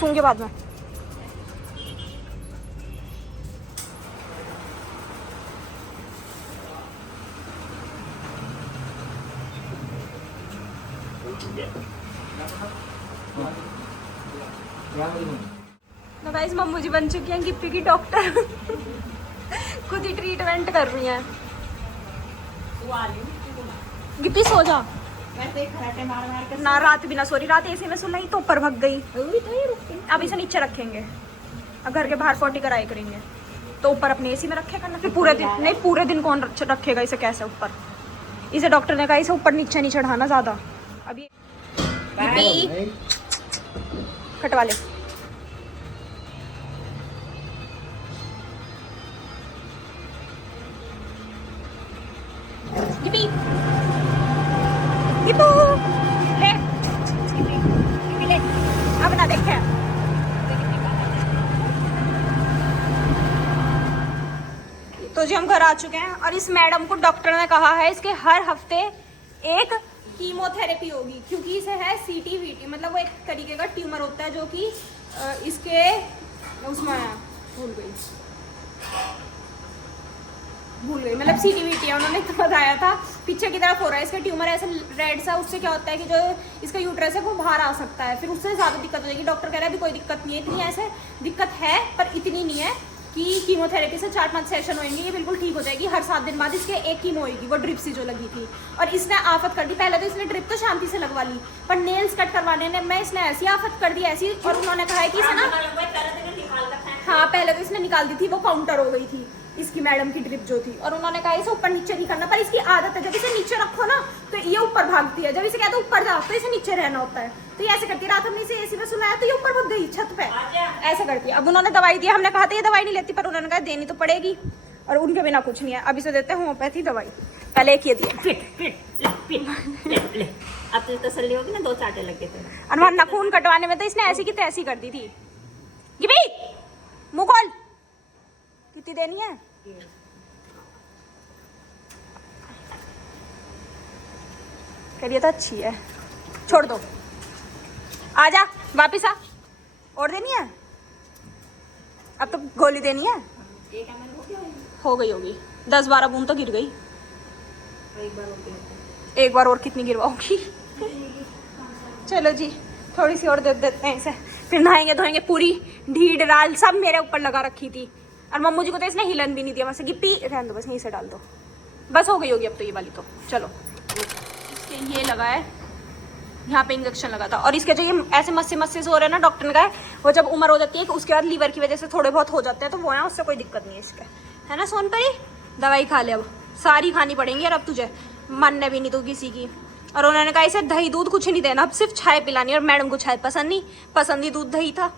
सूंगे बाद में। तो गाइस मम्मू जी बन चुकी हैं गिप्पी की डॉक्टर। खुद ही ट्रीटमेंट कर रही हैं। गिप्पी सो जा ना, रात भी ना सो रही, रात एसी में सुन नहीं तो ऊपर भाग गई। अब इसे नीचे रखेंगे, अब घर के बाहर पोटी कराई करेंगे तो ऊपर अपने एसी में रखेगा ना, फिर पूरे दिन नहीं, पूरे दिन कौन रखेगा इसे, कैसे ऊपर। इसे डॉक्टर ने कहा इसे ऊपर नीचे नहीं चढ़ाना ज्यादा। अभी कटवा ले। गिप्पी गिप्पू ले, गिप्पी ले, अब ना देखे। तो जी हम घर आ चुके हैं और इस मैडम को डॉक्टर ने कहा है इसके हर हफ्ते एक कीमोथेरेपी होगी, क्योंकि इसे है CTVT, मतलब वो एक तरीके का ट्यूमर होता है जो कि इसके उसमें भूल गई मतलब CTVT है, उन्होंने तो बताया था। पीछे की तरफ हो रहा है इसका ट्यूमर ऐसे रेड सा, उससे क्या होता है कि जो इसका यूट्रस है वो बाहर आ सकता है, फिर उससे ज़्यादा दिक्कत हो जाएगी। डॉक्टर कह रहा है अभी कोई दिक्कत नहीं है, इतनी ऐसे दिक्कत है पर इतनी नहीं है कि कीमोथेरेपी से 4-5 सेशन होंगे, ये बिल्कुल ठीक हो जाएगी। हर 7 दिन बाद इसके एक कीमो होगी, वो ड्रिप सी जो लगी थी। और इसने आफत कर दी, पहले तो इसने ड्रिप तो शांति से लगवा ली, पर नेल्स कट करवाने ने मैं इसने ऐसी आफत कर दी ऐसी, और उन्होंने कहा है कि इसे ना, हाँ पहले तो इसने निकाल दी थी, वो काउंटर हो गई थी इसकी मैडम की ड्रिप जो थी, और उन्होंने कहा इसे ऊपर नीचे नहीं करना, पर इसकी आदत है जब इसे नीचे रखो ना तो ये ऊपर भागती है, जब इसे कहते ऊपर जाओ तो इसे नीचे रहना होता है, तो ये ऐसे करती है। रात हमने इसे एसी में सुनाया तो ये ऊपर भाग गई छत पे, ऐसा करती है। अब उन्होंने दवाई दी, हमने कहा था ये दवाई नहीं लेती, पर उन्होंने कहा देनी तो पड़ेगी, और उनके बिना कुछ नहीं है। अब इसे देते हैं होम्योपैथी दवाई, पहले एक ये दिया। अब तो तसल्ली होगी ना, 2 चाटे लगे थे। और नाखून कटवाने में तो इसने ऐसी की तैसी कर दी थी। गिप्पी मुंह खोल, कितनी देनी है? करिए तो अच्छी है, छोड़ दो, आजा वापिस आ। और देनी है? अब तो गोली देनी है। हो गई होगी 10-12 बूंद तो गिर गई। एक बार और कितनी गिरवाओगी? चलो जी थोड़ी सी और दे देते हैं इसे, फिर नहाएंगे धोएंगे। पूरी ढीढ़ डाल सब मेरे ऊपर लगा रखी थी, और मम्मू जी को तो इसने हिलन भी नहीं दिया। वैसे गिप्पी रहने दो, बस यहीं से डाल दो, बस हो गई होगी अब तो ये वाली। तो चलो ये लगा है यहाँ पे, इंजेक्शन लगा था। और इसके जो ये ऐसे मस्से हो रहे हैं ना, डॉक्टर ने कहा है वो जब उम्र हो जाती है उसके बाद लीवर की वजह से थोड़े बहुत हो जाते हैं, तो वो है उससे कोई दिक्कत नहीं है इसका, है ना सोनपरी? दवाई खा ले, अब सारी खानी पड़ेंगी, और अब तुझे मानने भी नहीं तो किसी की। और उन्होंने कहा इसे दही दूध कुछ नहीं देना, अब सिर्फ चाय पिलानी। और मैडम को चाय पसंद नहीं, पसंद ही दूध दही था।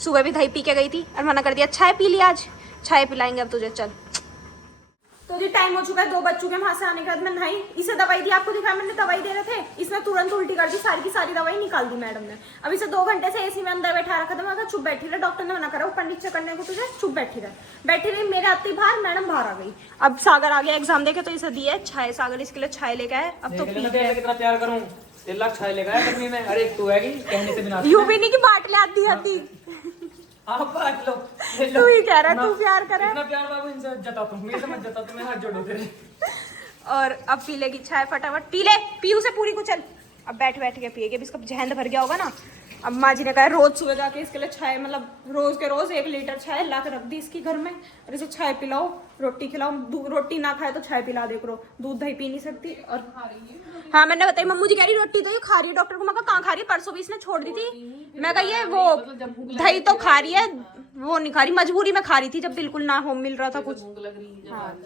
सुबह भी दही पी के गई थी और मना कर दिया, चाय पी लिया, आज चाय पिलाएंगे अब तुझे, चल। तो जी टाइम हो चुका है, 2 बज चुके हैं। वहां से आने के बाद मैं नहाई, इसे दवाई दी, आपको दिखाया मैंने दवाई दे रहे थे, इसने तुरंत उल्टी कर दी, सारी की सारी दवाई निकाल दी मैडम ने। अब इसे 2 घंटे से एसी में अंदर बैठा रखा था, मैं कहा चुप बैठी रहे, डॉक्टर ने मना करा ऊपर नीचे करने को तुझे, चुप बैठी रही। मेरे आते बाहर मैडम बाहर आ गई। अब सागर आ गया एग्जाम देके, तो इसे दिया छाय, सागर इसके लिए छाय लेके आए। अब तो कितना प्यार करूं, 3 लाख छाय लेके आया गर्मी में। अरे तू है कि कहने से बिना यूं भी नहीं कि बांट ले आती आप बांट लो, तू ही कह रहा है तू प्यार कर रहा है। इतना प्यार बाबू इनसे जताता हूं, मेरे से मत जता, तुम्हें हाथ जोड़ो तेरे। और अब पी लेगी चाय, फटाफट पी ले, पी उसे पूरी को, चल। अब बैठ के पिएगी, अब इसका जहन भर गया होगा ना। अब माँ जी ने कहा रोज सुबह जाके इसके लिए चाय, मतलब रोज के रोज 1 लीटर चाय ला के रख दी इसकी घर में, और इसे चाय पिलाओ, रोटी खिलाओ। रोटी ना खाए तो चाय पिला दे करो, दूध दही पी नहीं सकती। और हाँ मैंने बताई, मम्मू जी कह रही रोटी तो ये खा रही है, डॉक्टर को मैं कहाँ खा रही है, परसों भी इसने छोड़ दी थी। मैं कही है वो दही तो खा रही है, वो नहीं खा रही, मजबूरी में खा रही थी जब बिल्कुल ना हो मिल रहा था कुछ। हाँ।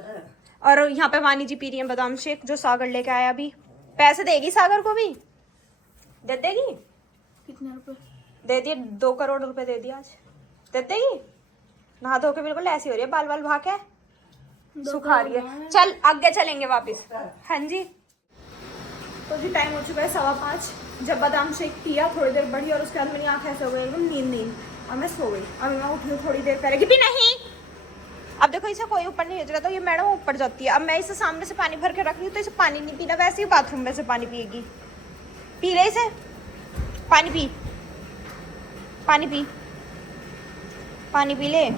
और यहाँ पे वानी जी पी रही है बादाम शेक, जो सागर लेके आया अभी। पैसे देगी सागर को भी, दे देगी? कितने रुपए दे दिए, 2 करोड़ रुपए दे दिया आज, दे देगी? नहा धो के बिल्कुल ऐसी हो रही है, बाल बाल भाग के सुखा रही है। चल आगे चलेंगे वापस। हाँ जी तो जी टाइम हो चुका है 5:15। जब बादाम शेक पिया, थोड़ी देर बढ़ी, और उसके बाद मेरी आंख ऐसे हो गई एकदम नींद, और मैं सो गई। अब मैं उठी हूँ थोड़ी देर पहले, भी नहीं। अब देखो इसे कोई ऊपर नहीं भेज रहा, तो ये मैडम ऊपर जाती है। अब मैं इसे सामने से पानी भर के रख रही हूँ, तो इसे पानी नहीं पीना, वैसे ही बाथरूम में से पानी पिएगी। पी ले इसे, पानी पी, पानी पी, पानी पी ले,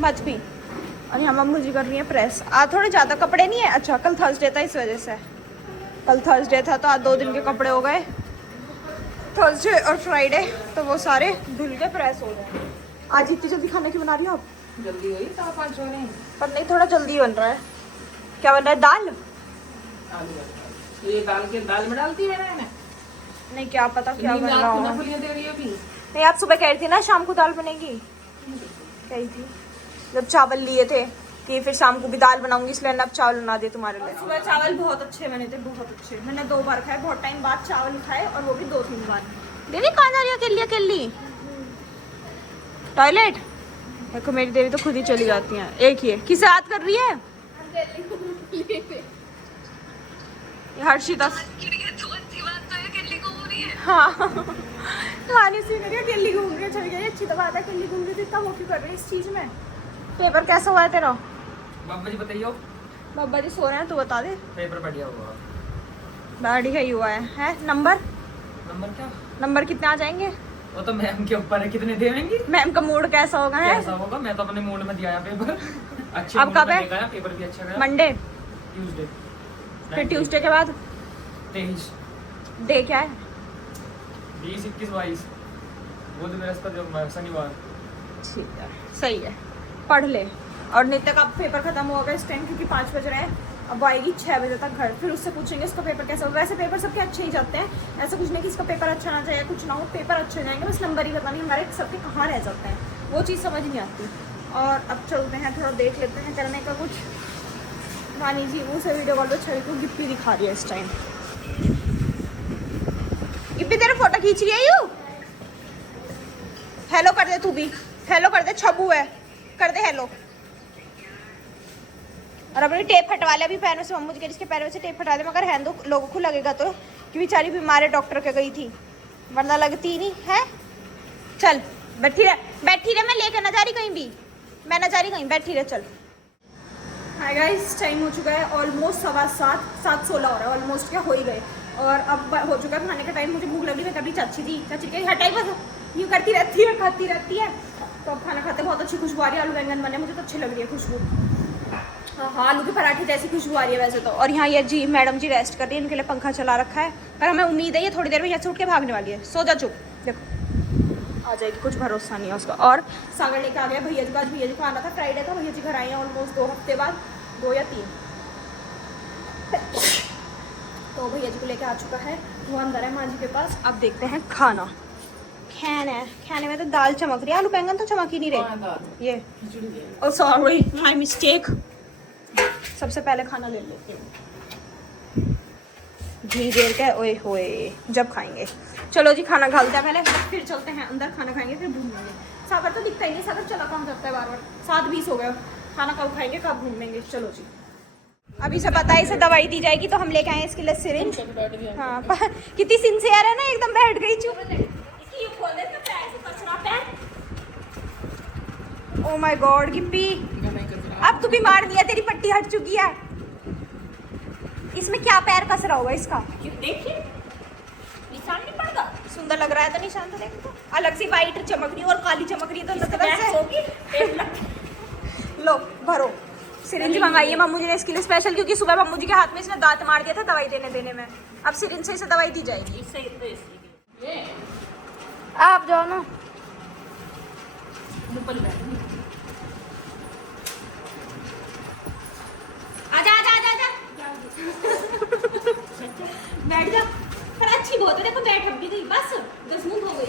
मत पी। और यहाँ मम्मी जी कर रही है प्रेस। आज थोड़े ज़्यादा कपड़े नहीं है। अच्छा कल थर्सडे था इस वजह से, कल थर्सडे था तो आज 2 दिन के कपड़े हो गए, थर्सडे और फ्राइडे, तो वो सारे धुल के प्रेस हो गए। आज इतनी जल्दी खाने की बना रही हो आप? जल्दी हुई 5:15 हो रहे हैं। पर नहीं, थोड़ा जल्दी बन रहा है। क्या बन रहा है? दाल? आलू ये दाल में डालती है मैंने। नहीं क्या पता क्या बन रहा होगा। फलियां दे रही है अभी। नहीं आप सुबह कह रही थी ना शाम को दाल बनेगी, कही थी जब चावल लिए थे कि फिर शाम को भी दाल बनाऊंगी, इसलिए अब चावल बना दिए तुम्हारे लिए। सुबह चावल बहुत अच्छे बने थे, बहुत अच्छे। मैंने 2 बार खाए, बहुत टाइम बाद चावल खाए, और वो भी 2-3 बार। दीदी कहाँ जा रही हो अकेली अकेली? टॉयलेट? देखो मेरी देवी तो खुद ही चली जाती हैं। एक ही है, किसे याद कर रही है? हर्षिता। हाँ कहानी सी करिए, अकेली घूम रही है, चली गई। अच्छी तो बात है, अकेली घूम रही थी, इतना वो क्यों कर रही है इस चीज में? पेपर कैसा हुआ है तेरा? बाबा जी बताइयो। बाबा जी सो रहे हैं, तू बता दे। पेपर बढ़िया हुआ। बढ़िया ही हुआ है? नंबर क्या? नंबर कितने आ जाएंगे? वो तो मैम के ऊपर है, कितने देंगे। मैम का मूड कैसा होगा? है कैसा होगा? मैं तो अपने मूड में दिया पेपर। अच्छे अब कब है? पेपर भी अच्छा गया। मंडे, ट्यूसडे, फिर ट्यूसडे के बाद 23 डे क्या है? 20, 21, 22 बुध बृहस्पति शनिवार। ठीक है, सही है, पढ़ ले। और नित्य का पेपर खत्म होगा इस टाइम, क्योंकि 5 बज रहे हैं। अब आएगी 6 बजे तक घर, फिर उससे पूछेंगे इसका पेपर कैसा होगा। वैसे पेपर सबके अच्छे ही जाते हैं, ऐसा कुछ नहीं कि इसका पेपर अच्छा ना जाए, कुछ ना हो, पेपर अच्छे जाएंगे, बस नंबर ही पता नहीं हमारे सबके कहाँ रह जाते हैं, वो चीज़ समझ नहीं आती। और अब चलते हैं, थोड़ा देख लेते हैं करने का कुछ। रानी जी वो से वीडियो कॉल पर छवि को गिप्पी दिखा रही है इस टाइम। गिप्पी तेरा फोटो खींच रही है यू? हेलो कर दे, तू भी हेलो कर दे, छबू है, कर दे हेलो। और अपनी टेप हटवा ले अभी पैरों से, मम्मू जी के जिसके पैरों से टेप हटा दे, मगर हैंड लोगों को लगेगा तो, कि बेचारी बीमार है, डॉक्टर के गई थी, वरना लगती नहीं है। चल बैठी रह, मैं लेकर ना जा रही कहीं भी, मैं ना जा रही कहीं, बैठी रह चल। हाय गाइस, टाइम हो चुका है ऑलमोस्ट 7:15, 7:16 हो रहा है, ऑलमोस्ट क्या हो ही गए। और अब हो चुका है खाने का टाइम। मुझे भूख लगी, मैं कभी चाची कह हटाई बस, यूँ करती रहती है, खाती रहती है। तो अब खाना खाते बहुत अच्छी खुशबू आ रही है, आलू बैंगन बने, मुझे तो अच्छी लग रही है खुशबू। हाँ आलू के पराठे जैसी खुशबू आ रही है वैसे तो। और यहाँ ये जी मैडम जी रेस्ट कर रही है, इनके लिए पंखा चला रखा है, पर हमें उम्मीद है ये थोड़ी देर में यहाँ से उठ के भागने वाली है। सो जा चुप, देखो आ जाएगी, कुछ भरोसा नहीं है उसका। और सागर लेके आ गया भैया जी का, आज भैया जी का आना था, फ्राइडे था, भैया जी घर आए हैं ऑलमोस्ट 2 हफ्ते बाद, 2 या 3। तो भैया जी को लेके आ चुका है, वो अंदर है माँ जी के पास। अब देखते हैं खाना। खाने में तो दाल चमक रही है, आलू बैंगन तो चमक ही नहीं रहे। ये ओ सॉरी माय मिस्टेक। सबसे पहले खाना ले लेते हैं, घी देर के, ओए होए जब खाएंगे। चलो जी खाना घालते हैं पहले, फिर चलते हैं अंदर, खाना खाएंगे, फिर घूमेंगे। सागर तो दिखता ही नहीं, सागर चला कहाँ जाता है बार बार। 7:20 हो गया, खाना कब खाएंगे कब घूमेंगे। चलो जी, अभी से पता है इसे दवाई दी जाएगी, तो हम लेके आए इसके लिए सिरिंज। हाँ कितनी सिंसियर है ना, एकदम बैठ गई चुप। ओ माय गॉड गिप्पी, अब तू बीमार नहीं है, तेरी पट्टी हट चुकी है। इसमें क्या पैर कस रहा होगा इसका? देखिए निशान नहीं पड़ता, सुंदर लग रहा है तो निशान तो देखो, अलग सी वाइट चमक रही है और काली चमक रही है, तो मतलब से लो भरो। सिरिंज मंगाई है मम्मू जी ने इसके लिए स्पेशल, क्योंकि सुबह मम्मू जी के हाथ में इसने दांत मार दिया था दवाई देने में। अब सिरिंज से इसे दवाई दी जाएगी। आप जाओ ना, आजा आजा आजा आजा बैठ जा। पर अच्छी बहुत है, देखो बैठ अब भी गई, बस 10 मिनट हो गई,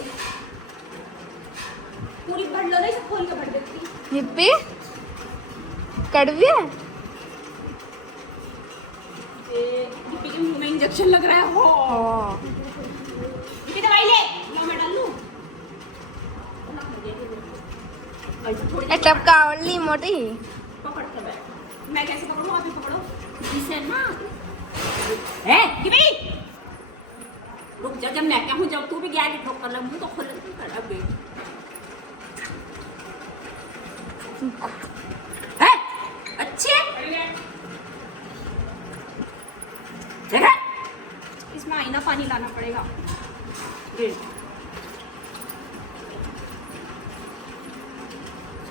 पूरी भर लो ना, इसे खोल के भर देती। हिप्पी कड़वी है, हिप्पी के मुंह में इंजेक्शन लग रहा है। हो ये दवाई ले, लो मैं डाल लूं। टपका ओली मोटी। पकड़ के बैठ, मैं कैसे पकड़ूं, आप ही पकड़ो इसे ना है कि भाई। रुक जा, जब मैं क्या हूँ, जब तू भी गया ठोक कर मुँह तो खोल कर अबे है अच्छे इसमें आईना पानी लाना पड़ेगा।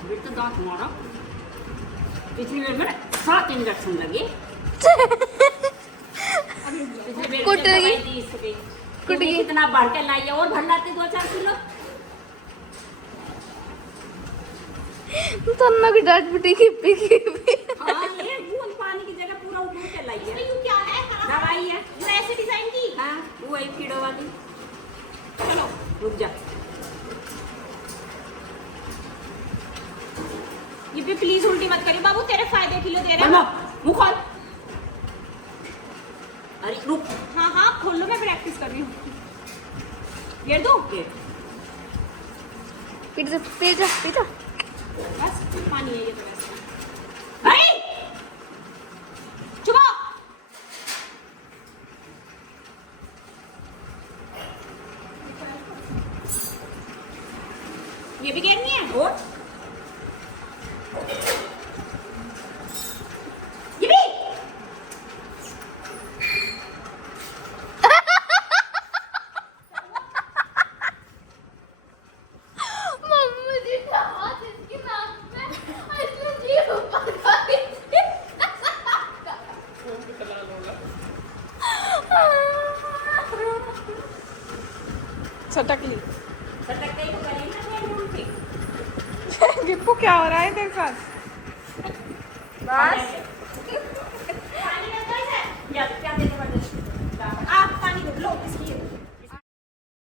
फिर तो दांत मारा पिछली बार मेरे 7 इंजेक्शन लगे पिछली बार कुट जब गई। दवाई दी इसको कुट गई। कितना भर के लाई है और भर लाते 2-4 किलो तन्ना की डांट पिटी की पी की हाँ ये बूंद पानी की जगह पूरा उठा के लाई है ये क्या है दवाई है जो ऐसे डिजाइन की हाँ वो वही कीड़ों वाली चलो रुक जा ये भी प्लीज उल्टी मत करिए बाबू, तेरे फायदे के लिए दे रहे बनो हैं। मुंह खोल अरे रुक हाँ हाँ खोल लो, मैं प्रैक्टिस कर रही हूँ। ये दो ये पीट जा पीट जा पीट जा। बस पानी है ये तो वैसे। भाई चुप हो। ये भी गेम नहीं है और ये भी मम्मी जी का हाथ इसकी नाक में ऐसे जी ऊपर गई। सटक ली। सटक गई तो करें ना फिर हम फिर गिप्पू क्या हो रहा है तेरे साथ? बस पानी में तो है। या क्या देने वाले आप पानी दो लो इसकी